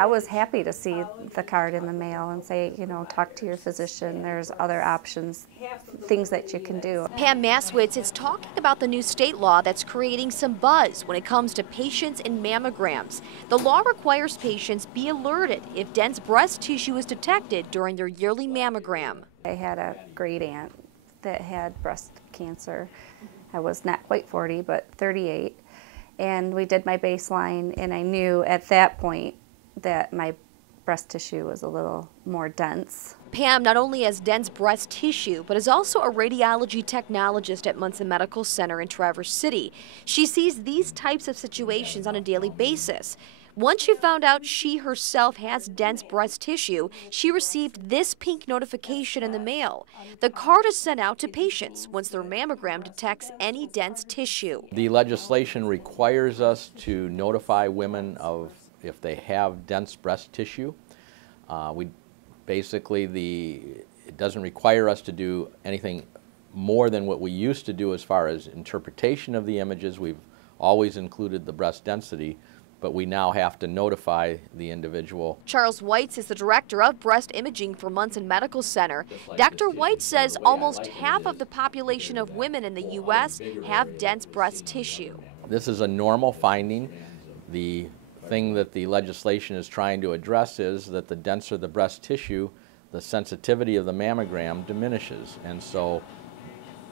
I was happy to see the card in the mail and say, you know, talk to your physician. There's other options, things that you can do. Pam Maswitz is talking about the new state law that's creating some buzz when it comes to patients and mammograms. The law requires patients be alerted if dense breast tissue is detected during their yearly mammogram. I had a great aunt that had breast cancer. I was not quite 40, but 38. And we did my baseline, and I knew at that point that my breast tissue was a little more dense. Pam not only has dense breast tissue, but is also a radiology technologist at Munson Medical Center in Traverse City. She sees these types of situations on a daily basis. Once she found out she herself has dense breast tissue, she received this pink notification in the mail. The card is sent out to patients once their mammogram detects any dense tissue. The legislation requires us to notify women of if they have dense breast tissue. It doesn't require us to do anything more than what we used to do as far as interpretation of the images. We've always included the breast density, but we now have to notify the individual. Charles Weitz is the director of breast imaging for Munson Medical Center. Dr. Weitz says almost half of the population of women in the U.S. have dense breast tissue. This is a normal finding. The thing that the legislation is trying to address is that the denser the breast tissue, the sensitivity of the mammogram diminishes. And so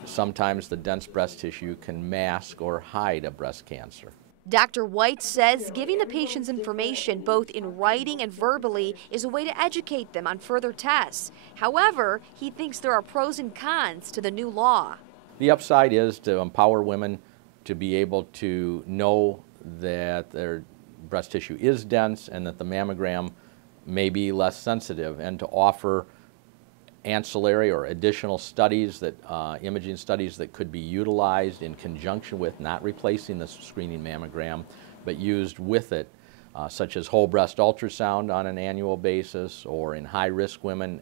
sometimes the dense breast tissue can mask or hide a breast cancer. Dr. Weitz says giving the patients information both in writing and verbally is a way to educate them on further tests. However, he thinks there are pros and cons to the new law. The upside is to empower women to be able to know that their breast tissue is dense and that the mammogram may be less sensitive, and to offer ancillary or additional studies, that imaging studies that could be utilized in conjunction with, not replacing the screening mammogram, but used with it, such as whole breast ultrasound on an annual basis, or in high-risk women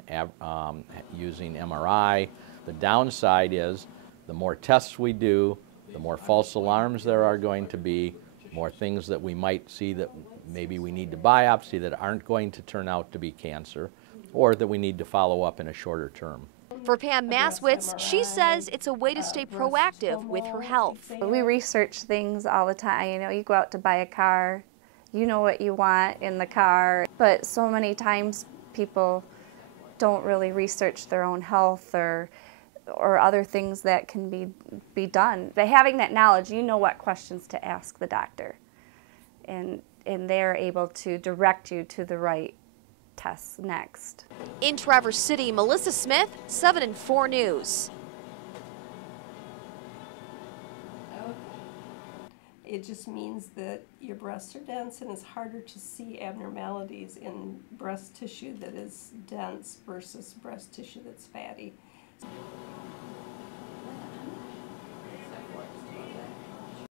using MRI. The downside is the more tests we do, the more false alarms there are going to be, more things that we might see that maybe we need to biopsy that aren't going to turn out to be cancer, or that we need to follow up in a shorter term. For Pam Maswitz, she says it's a way to stay proactive with her health. We research things all the time. You know, you go out to buy a car, you know what you want in the car, but so many times people don't really research their own health or other things that can be done. But having that knowledge, you know what questions to ask the doctor, and they're able to direct you to the right tests next. In Traverse City, Melissa Smith, 7 and 4 News. It just means that your breasts are dense, and it's harder to see abnormalities in breast tissue that is dense versus breast tissue that's fatty.